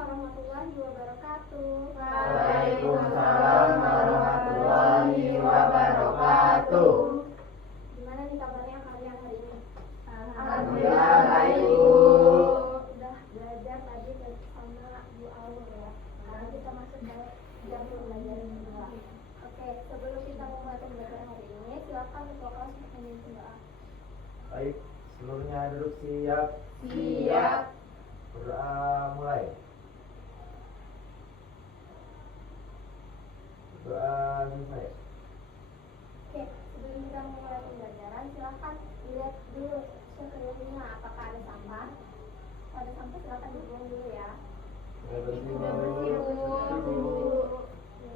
warahmatullahi wabarakatuh. Waalaikumsalam warahmatullahi wabarakatuh. Gimana nih kabarnya kalian hari ini? Alhamdulillah baik, Bu. Udah belajar tadi bersama Bu Alur ya. Sekarang kita masuk ke jam pembelajaran kedua. Oke, sebelum kita memulai pembelajaran hari ini, silakan ketua kelas untuk memimpin doa. Baik, seluruhnya duduk siap. Siap. Berdoa mulai. Berdoa dimulai. Oke, sebelum kita memulai pembelajaran, silakan lihat dulu sekelilingnya apakah ada sampah. Kalau ada sampah silakan dibuang dulu ya. Sudah bersih, Sudah bersih, Bu. Oke.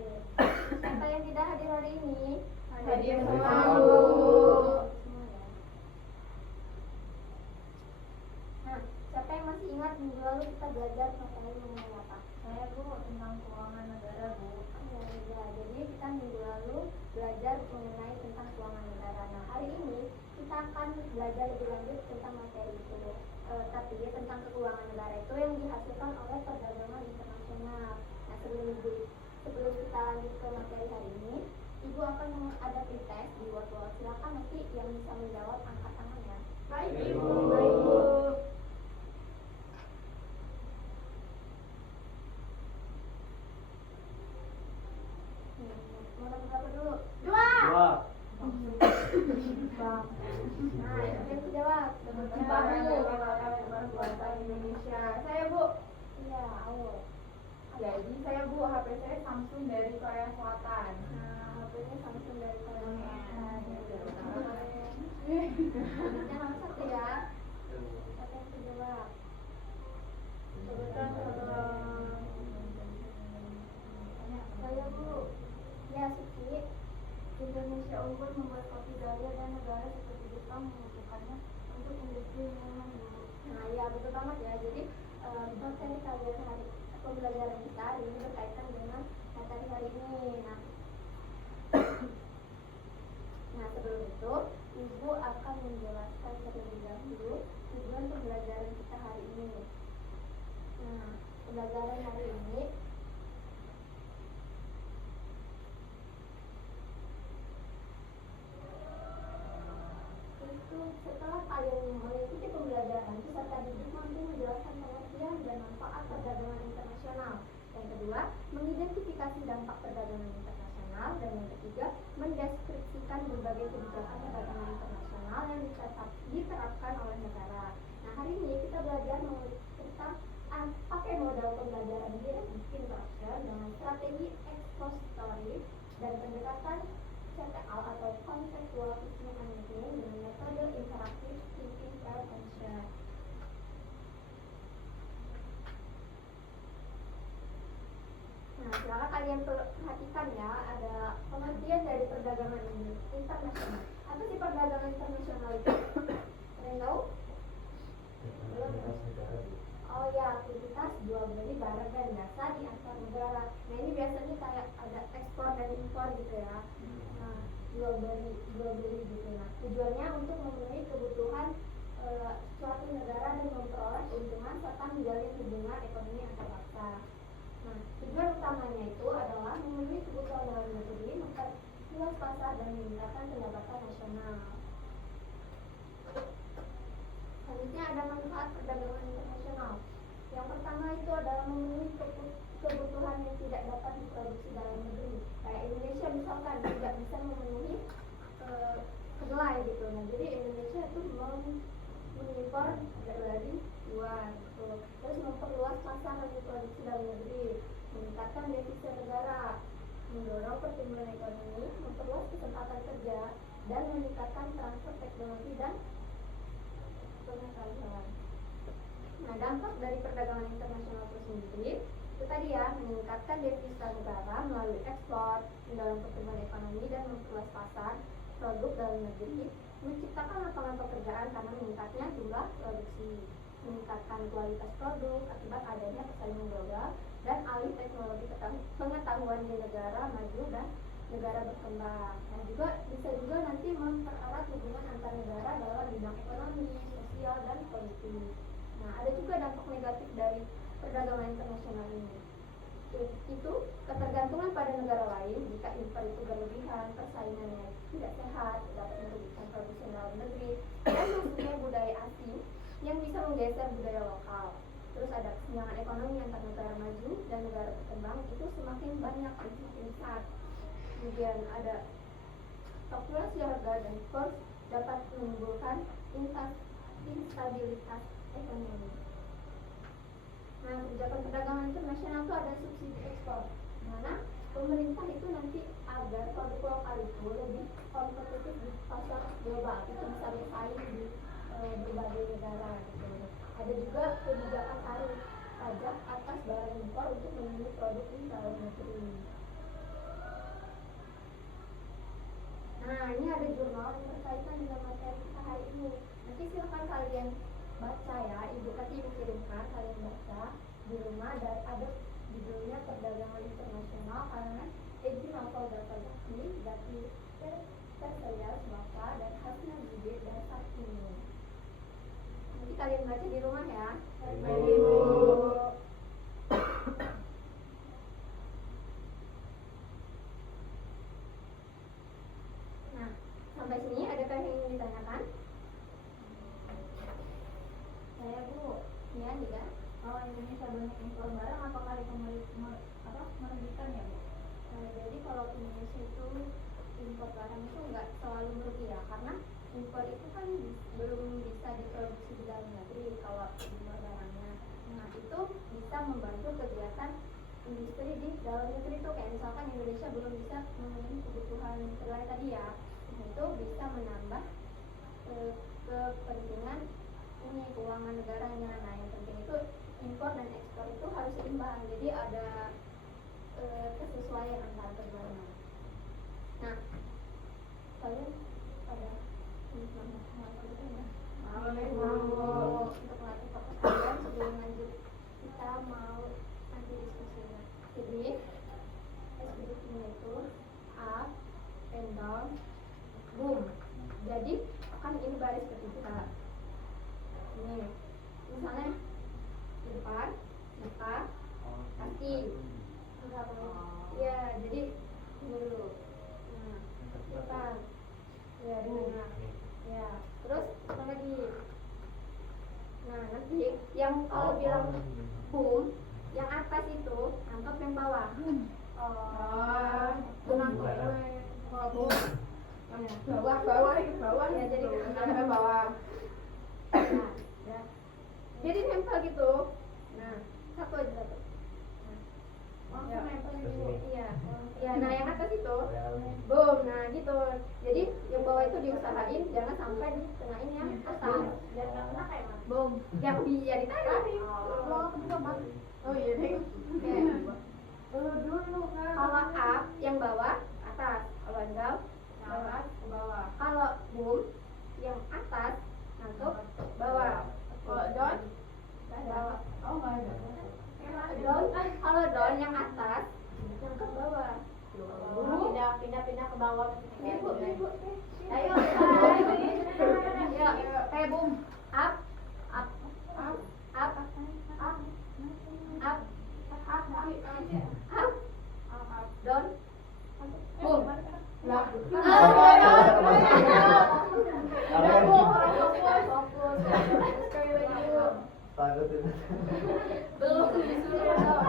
Siapa yang tidak hadir hari ini? Hadir semua, Bu. Semua ya. Nah, siapa yang masih ingat minggu lalu kita belajar materi mengenai apa? Saya Bu tentang keuangan negara, Bu. Ya, jadi kita minggu lalu belajar mengenai tentang keuangan negara. Nah, hari ini kita akan belajar lebih lanjut tentang materi itu. Tapi tentang keuangan negara itu yang dihasilkan oleh perdagangan internasional. Nah, sebelum kita lanjut ke materi hari ini, Ibu akan ada tes di word. Silakan nanti yang bisa menjawab angkat tangan ya. Baik, Ibu. Baik, Bu. Mau nomor berapa dulu? 2. Dua. Nah, yang dijawab. Buatan Indonesia. Saya Bu. Iya, awal. Jadi saya Bu, HP saya Samsung dari Korea Selatan. Nah, HP-nya Samsung dari Korea Selatan. Ya. Yang nomor 1 ya. Siapa yang dijawab? Saya Bu. Ya, Suci. Indonesia unggul membuat kopi dahlia dan negara seperti Jepang membutuhkannya untuk industri minuman dulu. Nah, ya betul banget ya. Jadi materi kalian hari pembelajaran kita hari ini berkaitan dengan materi hari ini. Nah, sebelum itu Ibu akan menjelaskan terlebih dahulu tujuan pembelajaran kita hari ini. Nah, pembelajaran hari ini itu setelah kalian mengikuti pembelajaran, peserta didik mampu menjelaskan pengertian dan manfaat perdagangan internasional. Yang kedua, mengidentifikasi dampak perdagangan internasional. Dan yang ketiga, mendeskripsikan berbagai kebijakan perdagangan internasional yang diterapkan oleh negara. Nah, hari ini kita belajar tentang pakai modal pembelajaran direct instruction dengan strategi expository dan pendekatan CTL atau conceptual teaching and learning dengan metode interaktif thinking and action. Nah, silakan kalian perhatikan ya, ada pengertian dari perdagangan internasional. Apa sih perdagangan internasional itu? Ada yang tahu? Belum. Oh ya, aktivitas jual beli barang dan jasa di antar negara. Nah, ini biasanya kayak ada ekspor dan impor gitu ya. Nah, jual beli gitu. Nah, tujuannya untuk memenuhi kebutuhan suatu negara dan memperoleh keuntungan serta menjalin hubungan ekonomi antar bangsa. Nah, tujuan utamanya itu adalah memenuhi kebutuhan dalam negeri, memperluas pasar dan meningkatkan pendapatan nasional. Selanjutnya ada manfaat perdagangan internasional. Yang pertama itu adalah memenuhi kebutuhan yang tidak dapat diproduksi dalam negeri. Kayak Indonesia misalkan tidak bisa memenuhi kedelai gitu. Nah, jadi Indonesia itu mengimpor dari luar gitu. Terus memperluas pasar hasil produksi dalam negeri, meningkatkan devisa negara, mendorong pertumbuhan ekonomi, memperluas kesempatan kerja, dan meningkatkan transfer teknologi dan pengetahuan. Nah, dampak dari perdagangan internasional itu sendiri itu tadi ya, meningkatkan devisa negara melalui ekspor, mendorong pertumbuhan ekonomi dan memperluas pasar produk dalam negeri, menciptakan lapangan pekerjaan karena meningkatnya jumlah produksi, meningkatkan kualitas produk akibat adanya persaingan global, dan alih teknologi pengetahuan di negara maju dan negara berkembang. Nah, bisa juga nanti mempererat hubungan antar negara dalam bidang ekonomi, sosial, dan politik. Nah, ada juga dampak negatif dari perdagangan internasional ini. Itu ketergantungan pada negara lain. Jika impor itu berlebihan, persaingannya tidak sehat, dapat merugikan produsen dalam negeri, dan masuknya budaya asing yang bisa menggeser budaya lokal. Terus ada kesenjangan ekonomi antar negara maju dan negara berkembang itu semakin banyak dan semakin besar. Kemudian ada fluktuasi harga dan kurs dapat menimbulkan instabilitas ekonomi. Nah, kebijakan perdagangan internasional itu ada subsidi ekspor, mana pemerintah itu nanti agar produk lokal itu lebih kompetitif di pasar global, itu bisa bersaing di berbagai negara. Gitu. Ada juga kebijakan tarif pajak atas barang impor untuk melindungi produk di dalam negeri. Nah, ini ada jurnal yang berkaitan dengan materi kita hari ini. Nanti silakan kalian baca ya, ibu nanti kirimkan kalian baca di rumah. Dan ada judulnya perdagangan internasional karena Edi Novel Dati Terselia Suaka dan Hasna Bibit dan Sakini. Nanti kalian baca di rumah ya. Baik, Ibu. Nah, sampai sini adakah yang ingin ditanyakan? Saya Bu, ya juga. Kalau Indonesia banyak impor barang, apakah itu merugikan ya Bu? Jadi kalau Indonesia itu impor barang itu nggak selalu merugi ya, karena impor itu kan belum bisa diproduksi di dalam negeri kalau impor barangnya. Nah, itu bisa membantu kegiatan industri di dalam negeri itu, kayak misalkan Indonesia belum bisa memenuhi kebutuhan kedelai tadi ya. Nah, itu bisa menambah kepentingan ini keuangan negaranya. Nah, yang penting itu impor dan ekspor itu harus seimbang, jadi ada kesesuaian antara keduanya. Nah, kalian ada untuk melatih fokus kalian sebelum lanjut kita mau nanti diskusinya. Jadi eksekusinya itu up and down boom. Jadi kan ini baris ketiga. Ini misalnya di depan, kaki. Ya, jadi ini dulu. Nah, depan. Ya, di tengah. Ya, terus apa lagi? Nah, nanti yang kalau bilang boom, yang atas itu nangkep yang bawah. Nangkep bawah itu bawah. Ya, jadi nangkep bawah. Nah, ya. Jadi nempel gitu. Nah, satu aja satu. Langsung nempel dulu. Iya. Ya, nah yang atas itu boom. Nah, gitu. Jadi yang bawah itu diusahain jangan sampai dikenain yang atas. Dan nggak kena kayak mana? Boom. Yang ya ditarik. Oh iya deh. Dulu kan. Kalau up yang bawah atas, kalau down bawah. Ke bawah. Kalau boom yang atas nangkep bawah. Kalau down? Bawah. Oh nggak ada. Down, kalau down yang atas nangkep bawah. Pindah ke bawah. Ibu. Ayo. Ya, kayak boom. Up, up, up, up, up, up, up, down, boom. Lah. Fokus. Sekali lagi Bu. Takutin. Belum disuruh.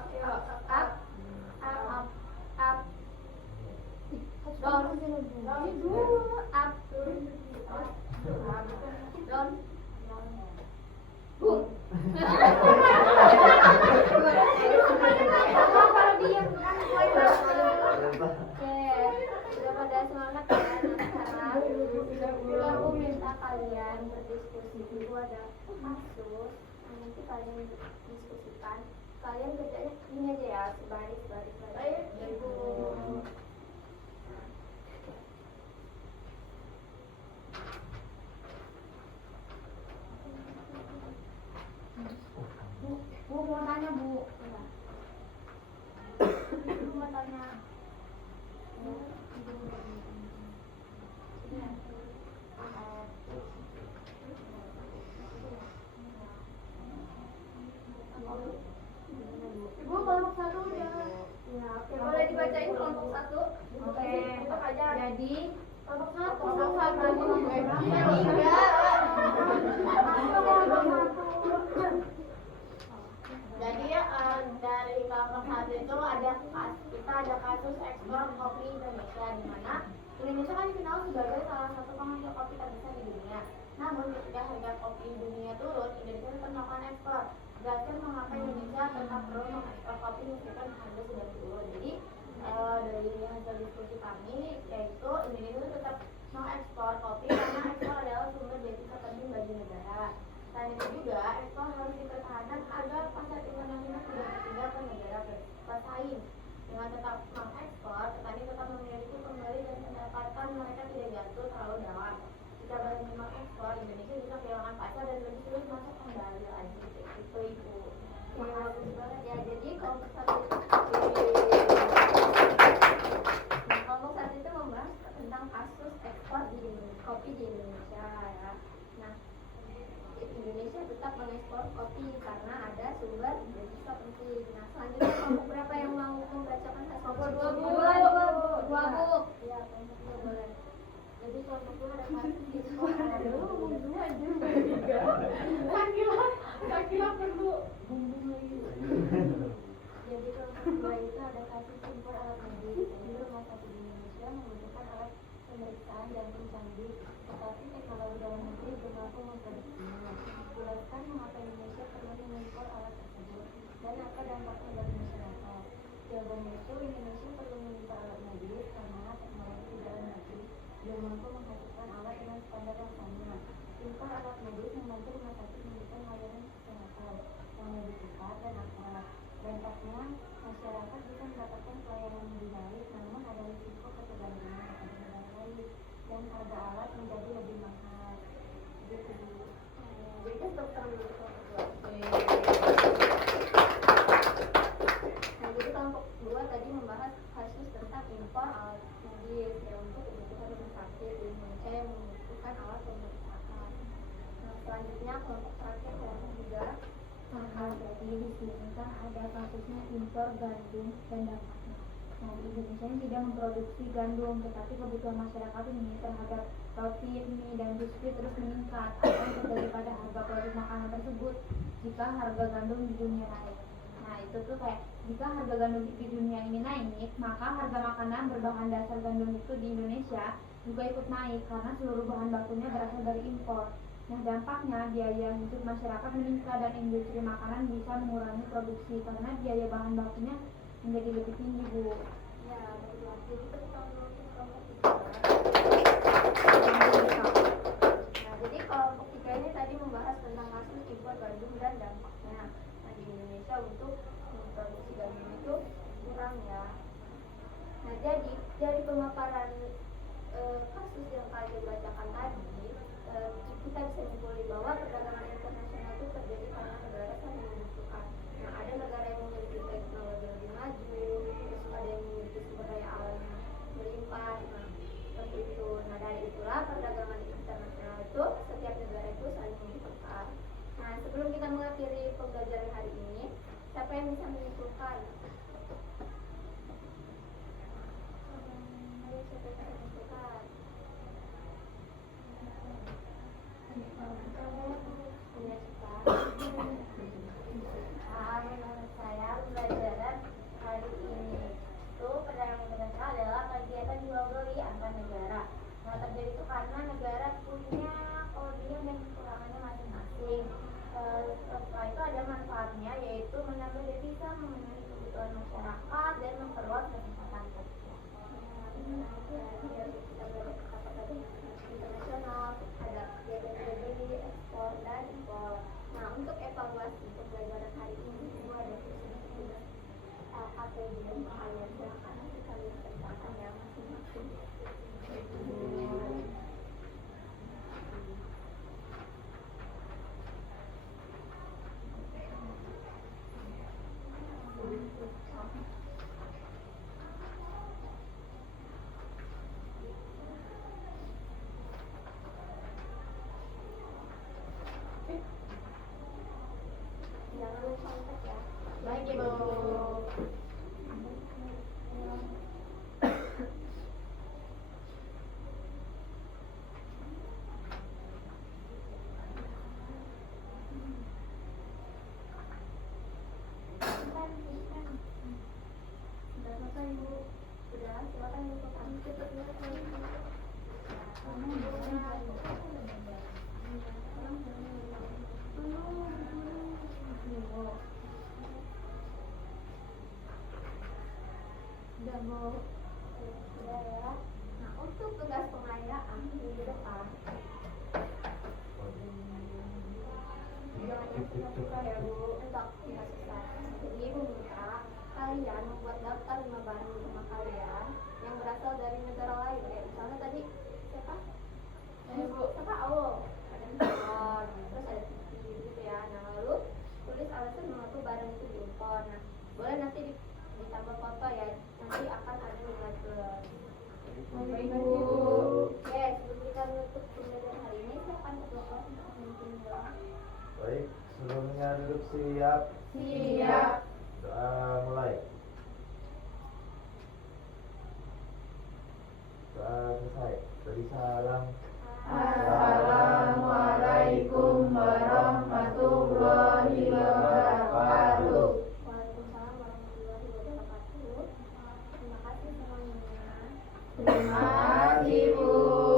Oke, up, up, up, up, down, up, down, boom. Kalau diam kan Oke, sudah pada semangat ya. Nah, sekarang aku minta kalian berdiskusi. Dulu ada kasus, nanti kalian diskusikan. Kalian kerjanya ini aja ya, sebaris. Baik, Ibu. Bu, mau tanya Bu. Ibu mau tanya. Jadi Kelompok satu. Jadi dari kelompok satu itu kita ada kasus ekspor kopi Indonesia, di mana Indonesia kan dikenal sebagai salah satu penghasil kopi terbesar di dunia. Namun ketika harga kopi dunia turun, Indonesia tetap melakukan ekspor. Jelaskan mengapa Indonesia tetap perlu mengekspor kopi meskipun harga sudah turun. Jadi dari hasil diskusi kami, yaitu Indonesia tetap mengekspor kopi karena ekspor adalah sumber devisa penting bagi negara. Selain itu juga, ekspor harus dipertahankan agar pasar internasional tidak tertinggal ke negara bersaing. Dengan tetap mengekspor, petani tetap memiliki pembeli dan pendapatan mereka tidak jatuh terlalu dalam. Jika berhenti mengekspor, Indonesia bisa kehilangan pasar dan lebih sulit masuk kembali lagi. Itu Ibu. Terima kasih banget ya. Jadi kelompok satu itu membahas tentang kasus ekspor kopi di Indonesia ya. Nah, Indonesia tetap mengekspor kopi karena ada sumber devisa penting. Nah, selanjutnya kelompok berapa yang mau membacakan hasil? Kelompok dua, Bu. Dua, Bu. Ya, kelompok dua boleh. Jadi kelompok dua ada kasus ekspor. Kira perlu Jadi kelompok dua itu ada kasus impor alat medis. Jadi rumah sakit di Indonesia membutuhkan alat pemeriksaan jantung canggih, tetapi teknologi dalam negeri belum mampu memproduksinya. Jelaskan mengapa Indonesia perlu mengimpor alat tersebut dan apa dampaknya bagi masyarakat. Jawabannya itu Indonesia perlu mengimpor alat medis karena teknologi di dalam negeri belum mampu menghasilkan alat dengan standar yang sama. Impor alat medis membantu rumah sakit memberikan layanan kesehatan yang lebih cepat dan akurat. Dampaknya, masyarakat bisa mendapatkan pelayanan lebih baik, namun ada risiko ketergantungan pada negara lain dan harga alat menjadi lebih mahal. Gitu. Jadi kan dokter dulu kelompok dua. Nah, jadi kelompok dua tadi membahas kasus tentang impor alat medis ya untuk kebutuhan rumah sakit di Indonesia yang membutuhkan alat pemeriksaan. Nah, selanjutnya kelompok terakhir kelompok tiga. Jadi di sini kan ada kasusnya impor gandum dan dampaknya. Nah, Indonesia ini tidak memproduksi gandum, tetapi kebutuhan masyarakat ini terhadap roti, mie, dan biskuit terus meningkat. Akan terjadi pada harga produk makanan tersebut jika harga gandum di dunia naik. Nah, itu tuh kayak jika harga gandum di dunia ini naik, maka harga makanan berbahan dasar gandum itu di Indonesia juga ikut naik karena seluruh bahan bakunya berasal dari impor. Nah, dampaknya biaya hidup masyarakat meningkat dan industri makanan bisa mengurangi produksi karena biaya bahan bakunya menjadi lebih tinggi, Bu. Ya, baiklah. Jadi kelompok tiga. Nah, jadi kelompok tiga ini tadi membahas tentang kasus impor gandum dan dampaknya. Nah, di Indonesia untuk memproduksi gandum itu kurang ya. Nah, jadi dari pemaparan kasus yang kalian bacakan tadi, kita bisa menyimpulkan bahwa perdagangan internasional itu terjadi karena negara saling membutuhkan. Nah, ada negara yang memiliki teknologi lebih maju, terus ada yang memiliki sumber daya alam yang melimpah. Nah, seperti itu. Nah, dari itulah perdagangan internasional itu setiap negara itu saling membutuhkan. Nah, sebelum kita mengakhiri pembelajaran hari ini, siapa yang bisa menyimpulkan? Ayo, siapa yang bisa menyimpulkan? Menurut saya pembelajaran hari ini itu perdagangan internasional adalah kegiatan jual beli antar negara. Nah, terjadi itu karena negara punya kelebihan dan kekurangannya masing-masing. Setelah itu ada manfaatnya, yaitu menambah devisa, memenuhi kebutuhan masyarakat dan memperluas kesempatan kerja. Kita belajar apa tadi? Internasional, ada kegiatan jual beli, ekspor dan impor. Nah, untuk evaluasi pembelajaran hari ini semua ada tugas LKPD kalian silakan nanti kalian kerjakan ya masing-masing. Jangan lupa kontak ya. baik Ibu. Sudah, Bu. Sudah ya. Nah, untuk tugas pengayaan minggu depan, jangan yang suka ya Bu, untuk tidak susah. Jadi Ibu minta kalian membuat daftar 5 bahan di rumah kalian yang berasal dari negara lain. Kayak misalnya tadi siapa? Siapa? Awal. Ada handphone, terus ada TV gitu ya. Nah lalu tulis alasan mengapa barang itu diimpor. Nah boleh nanti ditambah foto ya. Nanti akan ada nilai plus. Baik, Bu. Oke, sebelum kita menutup pembelajaran hari ini, silakan ketua kelas untuk memimpin doa. Baik, sebelumnya duduk siap. Siap. Doa mulai. Doa selesai. Beri salam. Assalamualaikum warahmatullahi wabarakatuh. Waalaikumsalam warahmatullahi wabarakatuh. Terima kasih semuanya. Terima kasih, Bu.